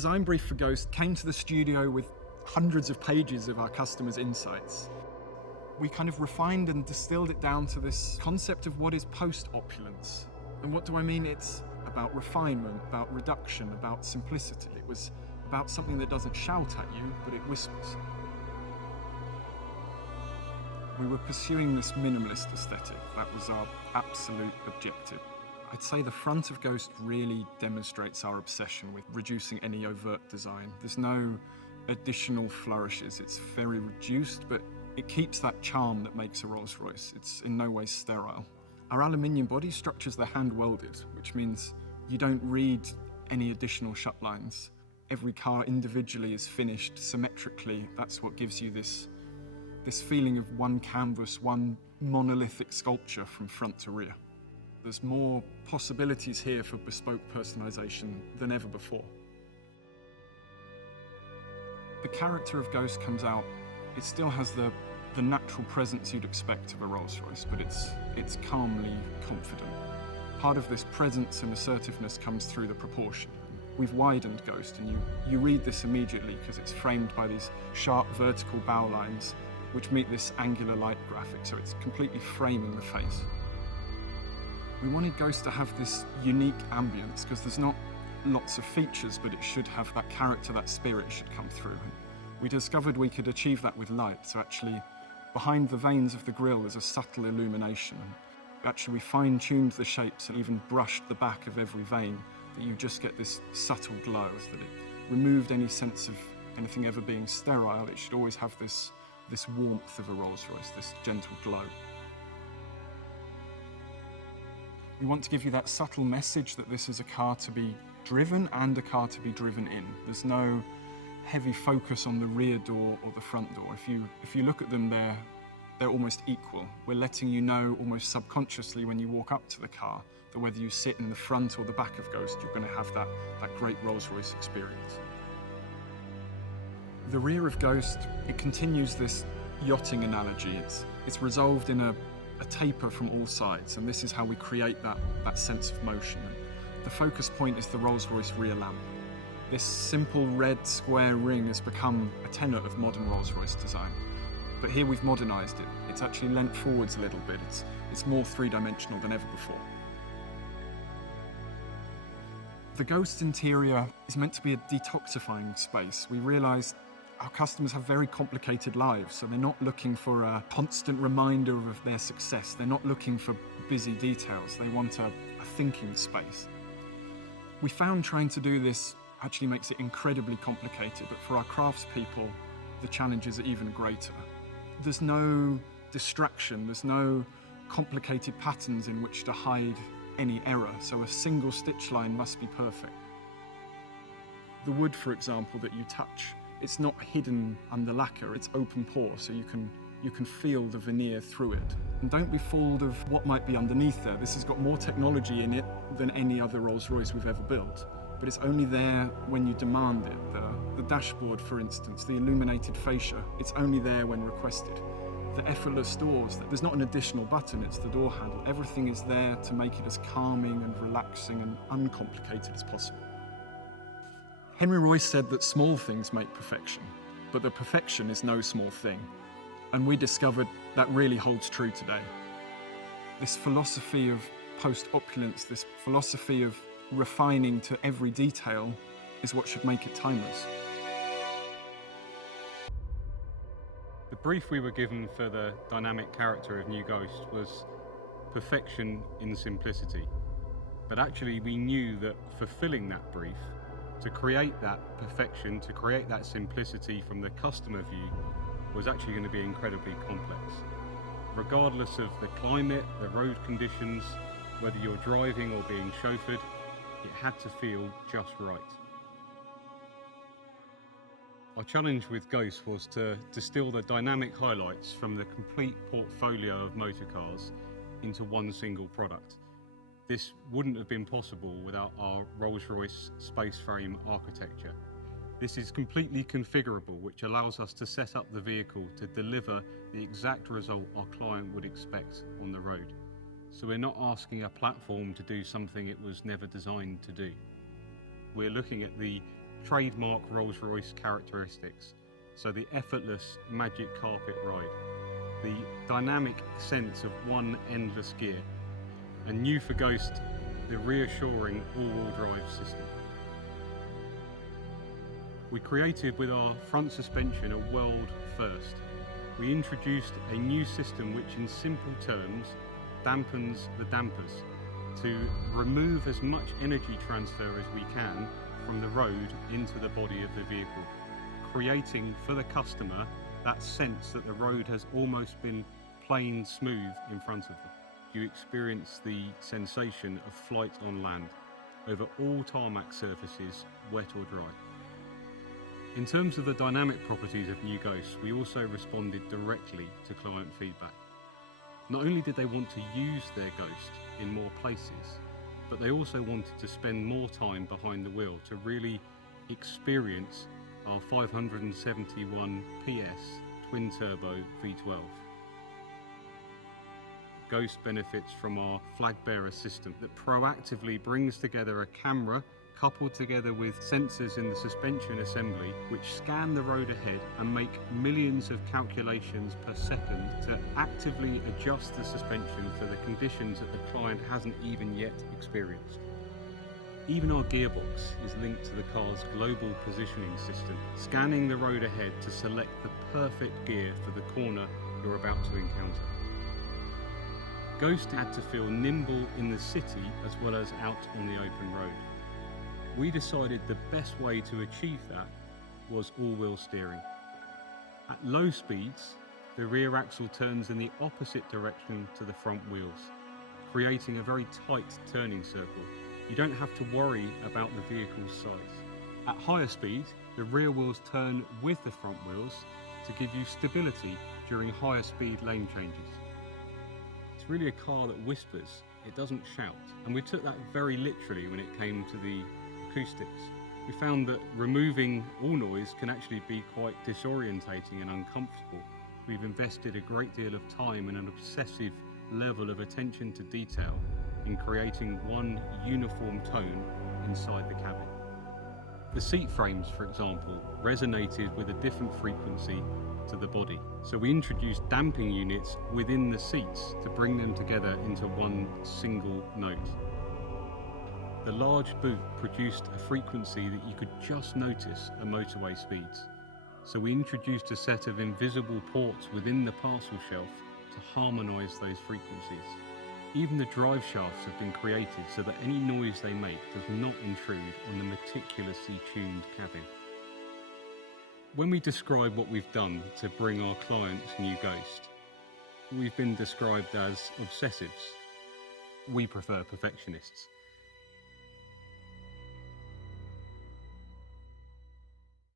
design brief for Ghost came to the studio with hundreds of pages of our customers' insights. We kind of refined and distilled it down to this concept of what is post opulence. And what do I mean? It's about refinement, about reduction, about simplicity. It was about something that doesn't shout at you, but it whispers. We were pursuing this minimalist aesthetic. That was our absolute objective. I'd say the front of Ghost really demonstrates our obsession with reducing any overt design. There's no additional flourishes. It's very reduced, but it keeps that charm that makes a Rolls-Royce. It's in no way sterile. Our aluminium body structures are hand-welded, which means you don't read any additional shut lines. Every car individually is finished symmetrically. That's what gives you this feeling of one canvas, one monolithic sculpture from front to rear. There's more possibilities here for bespoke personalization than ever before. The character of Ghost comes out. It still has the natural presence you'd expect of a Rolls-Royce, but it's calmly confident. Part of this presence and assertiveness comes through the proportion. We've widened Ghost, and you read this immediately because it's framed by these sharp vertical bow lines which meet this angular light graphic, so it's completely framing the face. We wanted Ghost to have this unique ambience because there's not lots of features, but it should have that character, that spirit should come through. And we discovered we could achieve that with light, so actually behind the veins of the grille there's a subtle illumination. Actually we fine-tuned the shapes and even brushed the back of every vein, that you just get this subtle glow, so that it removed any sense of anything ever being sterile. It should always have this warmth of a Rolls-Royce, this gentle glow. We want to give you that subtle message that this is a car to be driven and a car to be driven in. There's no heavy focus on the rear door or the front door. If you look at them, they're almost equal. We're letting you know almost subconsciously when you walk up to the car that whether you sit in the front or the back of Ghost, you're going to have that great Rolls-Royce experience. The rear of Ghost, it continues this yachting analogy. It's resolved in a taper from all sides, and this is how we create that sense of motion. And the focus point is the Rolls-Royce rear lamp. This simple red square ring has become a tenet of modern Rolls-Royce design. But here we've modernised it. It's actually leant forwards a little bit. It's more three-dimensional than ever before. The Ghost interior is meant to be a detoxifying space. We realised our customers have very complicated lives, so they're not looking for a constant reminder of their success. They're not looking for busy details. They want a thinking space. We found trying to do this actually makes it incredibly complicated, but for our craftspeople, the challenges are even greater. There's no distraction, there's no complicated patterns in which to hide any error, so a single stitch line must be perfect. The wood, for example, that you touch, it's not hidden under lacquer, it's open pore, so you can feel the veneer through it. And don't be fooled of what might be underneath there. This has got more technology in it than any other Rolls-Royce we've ever built, but it's only there when you demand it. The dashboard, for instance, the illuminated fascia, it's only there when requested. The effortless doors, there's not an additional button, it's the door handle. Everything is there to make it as calming and relaxing and uncomplicated as possible. Henry Royce said that small things make perfection, but that perfection is no small thing. And we discovered that really holds true today. This philosophy of post-opulence, this philosophy of refining to every detail is what should make it timeless. The brief we were given for the dynamic character of New Ghost was perfection in simplicity. But actually we knew that fulfilling that brief, to create that perfection, to create that simplicity from the customer view, was actually going to be incredibly complex. Regardless of the climate, the road conditions, whether you're driving or being chauffeured, it had to feel just right. Our challenge with Ghost was to distill the dynamic highlights from the complete portfolio of motor cars into one single product. This wouldn't have been possible without our Rolls-Royce spaceframe architecture. This is completely configurable, which allows us to set up the vehicle to deliver the exact result our client would expect on the road. So we're not asking a platform to do something it was never designed to do. We're looking at the trademark Rolls-Royce characteristics. So the effortless magic carpet ride, the dynamic sense of one endless gear, and new for Ghost, the reassuring all-wheel drive system. We created with our front suspension a world first. We introduced a new system which in simple terms dampens the dampers to remove as much energy transfer as we can from the road into the body of the vehicle, creating for the customer that sense that the road has almost been plain smooth in front of them. You experience the sensation of flight on land over all tarmac surfaces, wet or dry. In terms of the dynamic properties of New Ghost, we also responded directly to client feedback. Not only did they want to use their Ghost in more places, but they also wanted to spend more time behind the wheel to really experience our 571 PS twin-turbo V12. Ghost benefits from our flag bearer system that proactively brings together a camera coupled together with sensors in the suspension assembly which scan the road ahead and make millions of calculations per second to actively adjust the suspension for the conditions that the client hasn't even yet experienced. Even our gearbox is linked to the car's global positioning system, scanning the road ahead to select the perfect gear for the corner you're about to encounter. Ghost had to feel nimble in the city as well as out on the open road. We decided the best way to achieve that was all-wheel steering. At low speeds, the rear axle turns in the opposite direction to the front wheels, creating a very tight turning circle. You don't have to worry about the vehicle's size. At higher speeds, the rear wheels turn with the front wheels to give you stability during higher speed lane changes. It's really a car that whispers, it doesn't shout. And we took that very literally when it came to the acoustics. We found that removing all noise can actually be quite disorientating and uncomfortable. We've invested a great deal of time and an obsessive level of attention to detail in creating one uniform tone inside the cabin. The seat frames, for example, resonated with a different frequency to the body. So we introduced damping units within the seats to bring them together into one single note. The large boot produced a frequency that you could just notice at motorway speeds. So we introduced a set of invisible ports within the parcel shelf to harmonise those frequencies. Even the drive shafts have been created so that any noise they make does not intrude on the meticulously tuned cabin. When we describe what we've done to bring our clients New Ghost, we've been described as obsessives. We prefer perfectionists.